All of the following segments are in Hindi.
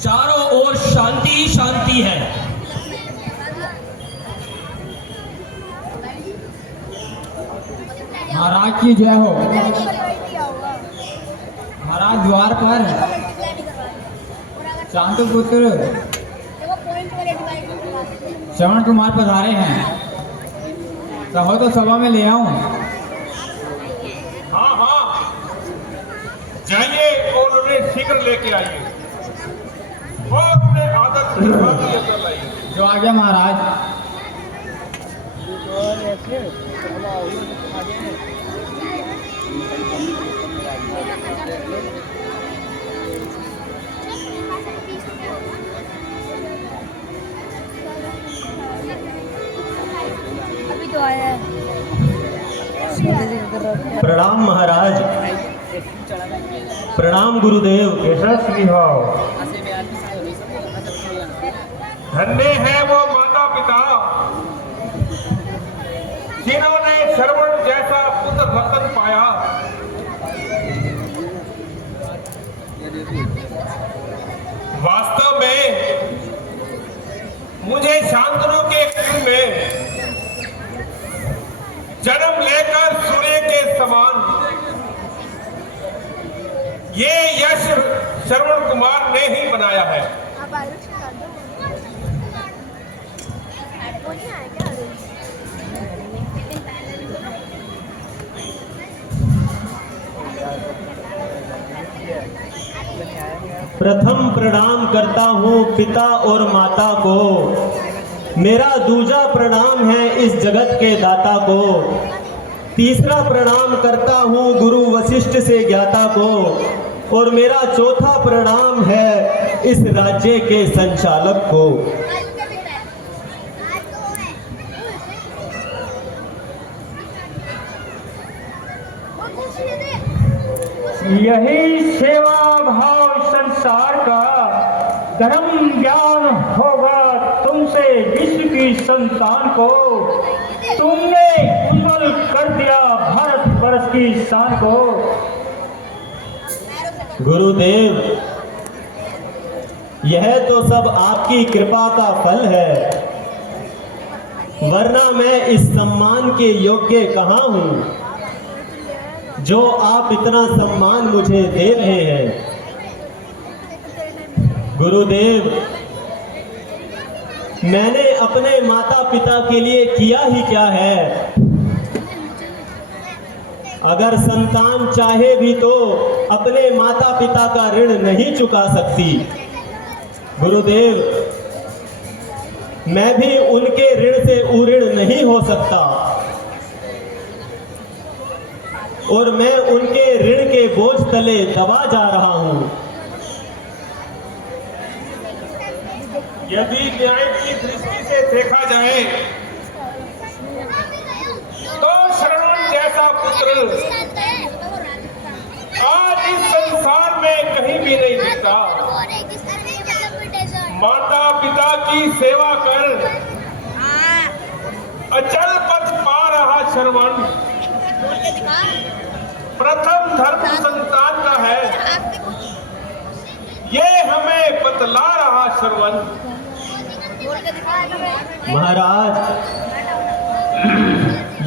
चारों ओर शांति ही शांति है। महाराज की जय हो। महाराज द्वार पर शांत पुत्र श्रवण कुमार पधारे हैं, कहो तो सभा में ले आऊं। हाँ हाँ, जाइए और उन्हें शीघ्र लेके आइए और उन्हें आदत के साथ लेकर लाइए। जो आ गया महाराज। अभी तो आया है। प्रणाम महाराज। प्रणाम गुरुदेव। यशस्वी हो। धन्य है वो माता पिता जिन्होंने श्रवण जैसा पुत्र रतन पाया। वास्तव में मुझे शांतनु के कुल में जन्म लेकर सूर्य के समान ये यश श्रवण कुमार ने ही बनाया है। प्रथम प्रणाम करता हूँ पिता और माता को, मेरा दूजा प्रणाम है इस जगत के दाता को। तीसरा प्रणाम करता हूँ गुरु वशिष्ठ से ज्ञाता को, और मेरा चौथा प्रणाम है इस राज्य के संचालक को। यही सेवा भाव संसार का धर्म ज्ञान होगा तुमसे विश्व की संतान को। तुमने उज्जवल कर दिया भारत वर्ष की शान को। गुरुदेव, यह तो सब आपकी कृपा का फल है, वरना मैं इस सम्मान के योग्य कहाँ हूँ जो आप इतना सम्मान मुझे दे रहे हैं। गुरुदेव, मैंने अपने माता पिता के लिए किया ही क्या है। अगर संतान चाहे भी तो अपने माता पिता का ऋण नहीं चुका सकती। गुरुदेव, मैं भी उनके ऋण से उऋण नहीं हो सकता, और मैं उनके ऋण के बोझ तले दबा जा रहा हूं। यदि न्याय की दृष्टि से देखा जाए तो श्रवण जैसा पुत्र आज इस संसार में कहीं भी नहीं दिखता। माता पिता की सेवा कर अचल पथ पा रहा श्रवण प्रथम धर्म संतान का है। ये हमें बतला रहा श्रवण। महाराज,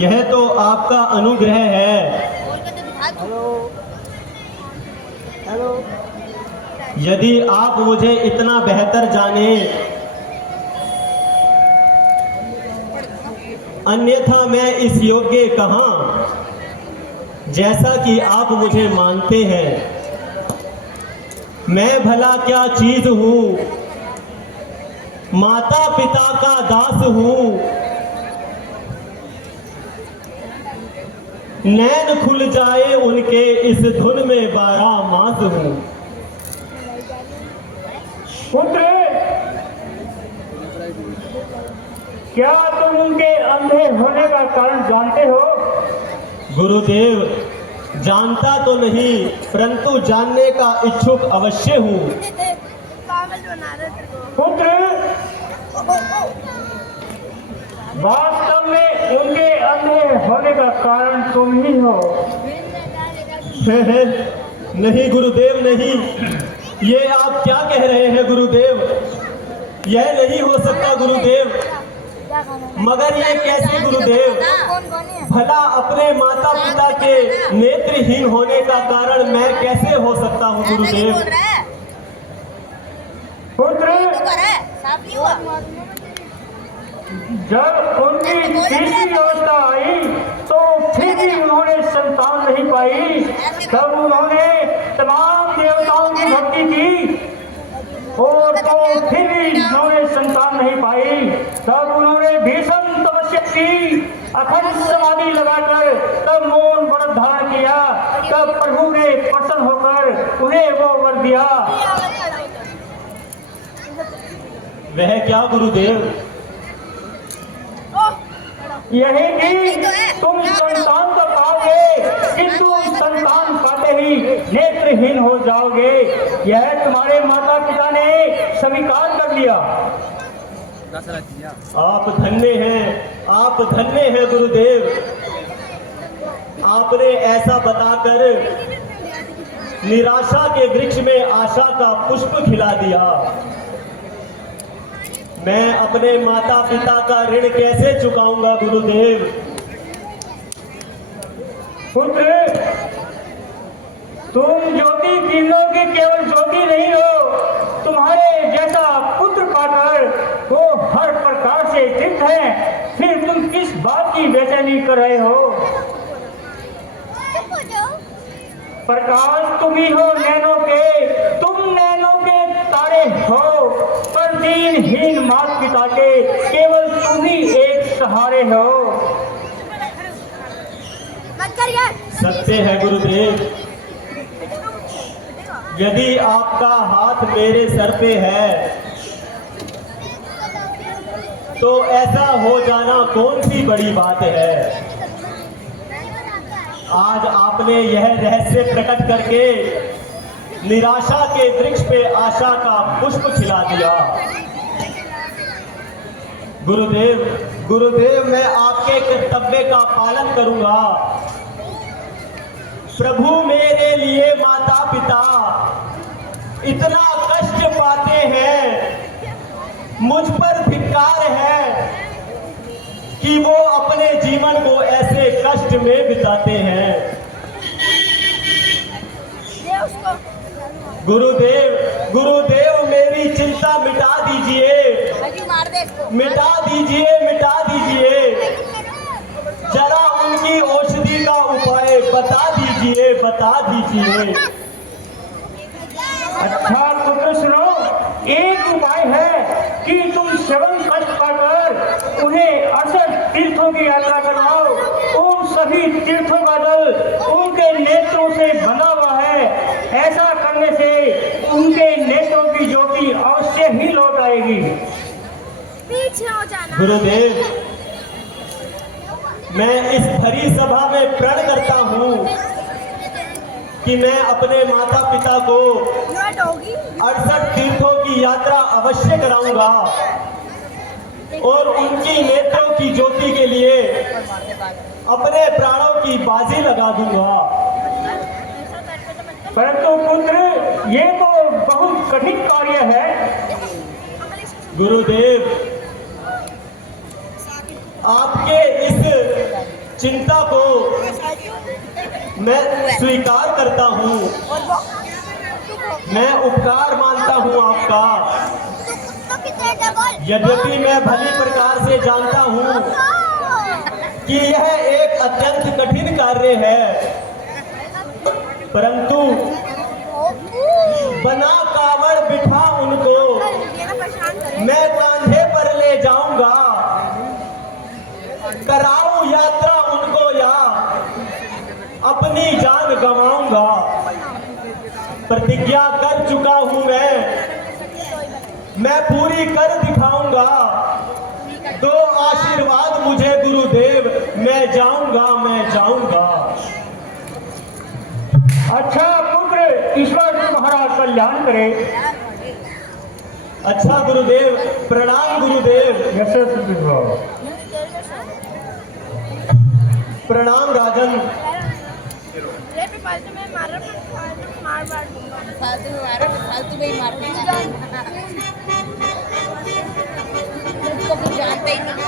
यह तो आपका अनुग्रह है। यदि आप मुझे इतना बेहतर जाने, अन्यथा मैं इस योग्य कहाँ, जैसा कि आप मुझे मानते हैं। मैं भला क्या चीज हूँ, माता पिता का दास हूँ। नैन खुल जाए उनके इस धुन में 12 मास हूँ। पुत्र, क्या तुम उनके अंधे होने का कारण जानते हो? गुरुदेव, जानता तो नहीं, परंतु जानने का इच्छुक अवश्य हूँ। पुत्र, वास्तव में उनके अंधे होने का कारण तुम ही हो। नहीं गुरुदेव, नहीं। ये आप क्या कह रहे हैं गुरुदेव? यह नहीं हो सकता गुरुदेव। क्या खाना है? मगर ये कैसे गुरुदेव? कौन कौन है? भला अपने माता पिता के नेत्रहीन होने का कारण मैं कैसे हो सकता हूँ गुरुदेव? पुत्र, जब उनकी तीसरी अवस्था आई तो फिर भी उन्होंने संतान नहीं पाई। तब उन्होंने तमाम देवताओं की भक्ति की और तो फिर भी उन्होंने संतान नहीं पाई। तब उन्होंने भीषण तपस्या की, अखंड समाधि लगाकर तब मौन व्रत धारण किया। तब प्रभु ने प्रसन्न होकर उन्हें वो वर दिया। वह क्या गुरुदेव? यही कि तुम संतान तो पाओगे, किंतु संतान पाते ही नेत्रहीन हो जाओगे। यह तुम्हारे माता पिता ने स्वीकार कर लिया। आप धन्य हैं, आप धन्य हैं गुरुदेव। आपने ऐसा बताकर निराशा के वृक्ष में आशा का पुष्प खिला दिया। मैं अपने माता पिता का ऋण कैसे चुकाऊंगा गुरुदेव? पुत्र, तुम ज्योति तीनों की केवल ज्योति नहीं हो। तुम्हारे जैसा पुत्र पाकर वो हर प्रकार से तृप्त है। फिर तुम किस बात की बेचैनी कर रहे हो? प्रकाश तुम ही हो नैनों के, तुम नैनों के तारे हो। पर दीनहीन मात पिता के केवल तुम ही एक सहारे हो। सत्य है गुरुदेव। यदि आपका हाथ मेरे सर पे है तो ऐसा हो जाना कौन सी बड़ी बात है। आज आपने यह रहस्य प्रकट करके निराशा के वृक्ष पे आशा का पुष्प खिला दिया। गुरुदेव, गुरुदेव, मैं आपके कर्तव्य का पालन करूंगा। प्रभु, मेरे लिए माता पिता इतना कष्ट पाते हैं, मुझ पर धिक्कार है कि वो अपने जीवन को ऐसे कष्ट में बिताते हैं। गुरुदेव, गुरुदेव, मेरी चिंता मिटा दीजिए, मिटा दीजिए, मिटा दीजिए। जरा उनकी औषधि का उपाय बता दीजिए, बता दीजिए। अच्छा पुत्र सुनो, एक उपाय है कि तुम सेवन कष्ट पाकर उन्हें 68 तीर्थों की यात्रा करवाओ। उन सभी तीर्थों का जल उनके नेत्रों से बंधा हुआ है। ऐसा करने से उनके नेत्रों की ज्योति अवश्य ही लौट आएगी। पीछे हो जाना। गुरुदेव, मैं इस भरी सभा में प्रण करता हूँ कि मैं अपने माता पिता को 68 तीर्थों की यात्रा अवश्य कराऊंगा और उनकी नेत्रों की ज्योति के लिए अपने प्राणों की बाजी लगा दूंगा। परंतु पुत्र, ये तो बहुत कठिन कार्य है। गुरुदेव, आपके इस चिंता को मैं स्वीकार करता हूँ। मैं उपकार मानता हूँ आपका। यद्यपि मैं भली प्रकार से जानता हूँ कि यह एक अत्यंत कठिन कार्य है, परंतु बना कावड़ बिठा उनको मैं कांधे पर ले जाऊंगा। कराऊं यात्रा उनको या अपनी जान गंवाऊंगा। प्रतिज्ञा कर चुका हूं मैं पूरी कर दिखाऊंगा। दो आशीर्वाद मुझे गुरुदेव, मैं जाऊंगा, मैं जाऊंगा। अच्छा पुत्र, ईश्वर तुम्हारा कल्याण करे। अच्छा गुरुदेव, प्रणाम गुरुदेव। प्रणाम राजन। बार बार दूंगा। फालतू में मारो, फालतू में ही मारो। तुझको कुछ जानते ही नहीं।